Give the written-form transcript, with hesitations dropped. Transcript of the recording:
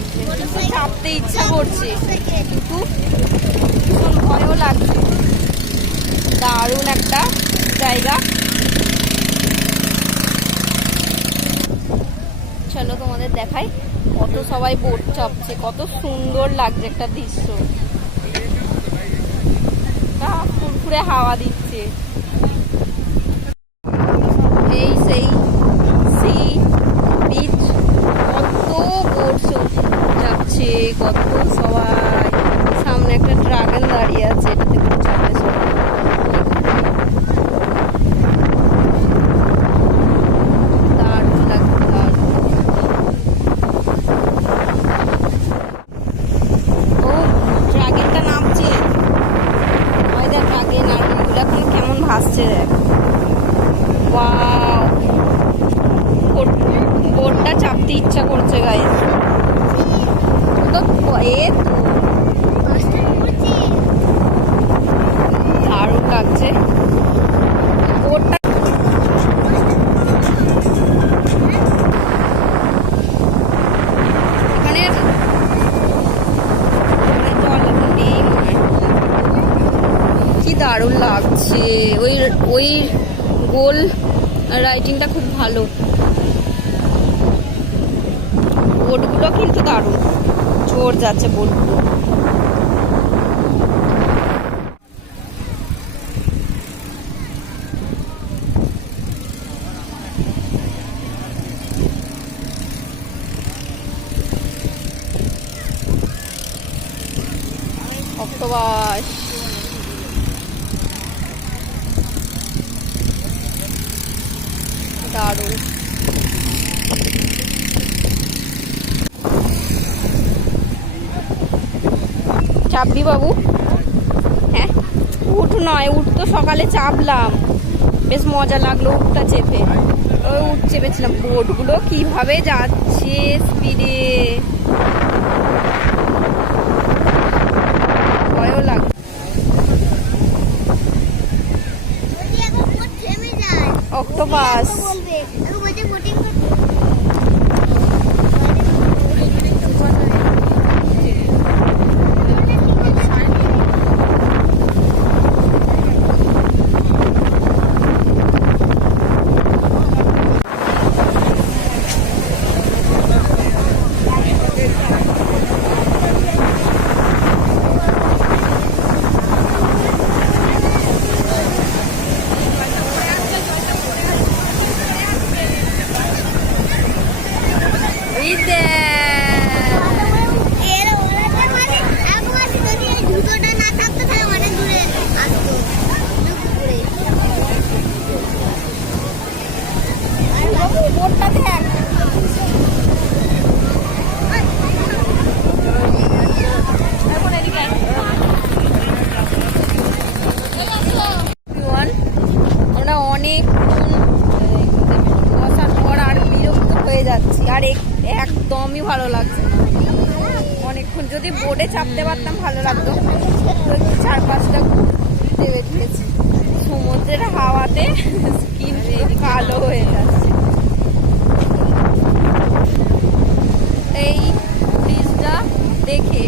লাগছে, চাপতে ইচ্ছা করছে কিন্তু ভীষণ ভয়ও লাগছে। দারুণ একটা জায়গা। চলো তোমাদের দেখাই, কত সবাই বোট চাপছে, কত সুন্দর লাগছে একটা দৃশ্য। ফুরফুরে হাওয়া দিচ্ছে। এই সেই সি বিচ, কত বোট চাপছে, কত সবাই। সামনে একটা ড্রাগন দাঁড়িয়ে আছে, এটাতে করে চাপে সবাই। দারুণ লাগছে, দারুণ। ও ড্রাগনটা নামছে, ওই দেখ ড্রাগন, আর ওগুলো এখন কেমন ভাসছে দেখ। ওয়াও, বোটটা চাপতে ইচ্ছা করছে গাইস। তো দারুণ লাগছে বোটটা। এখানে জল নেই মনে হয়। কি দারুণ লাগছে, ওই ওই গোল রাইডিংটা খুব ভালো। বোটগুলো কিন্তু দারুণ জোর যাচ্ছে বোটগুলো। অক্টোপাস, দারুণ। চাপবি বাবু? হ্যাঁ, উঠ নয়, উঠ তো সকালে চাপলাম, বেশ মজা লাগলো উঠটা চেপে। ওই উঠ চেপেছিলাম। বোটগুলো কিভাবে যাচ্ছে স্পিডে, ভয়ও লাগছে। অক্টোপাস, আমরা অনেক বসার পর আর বিরক্ত হয়ে যাচ্ছি, আর একদমই ভালো লাগছে না। অনেকক্ষণ যদি বোটে চাপতে পারতাম ভালো লাগতো। তো 4-5টা ঘুরতে বেরিয়েছি, সমুদ্রের হাওয়াতে স্কিন কালো হয়ে যাচ্ছে। এই ব্রিজটা দেখে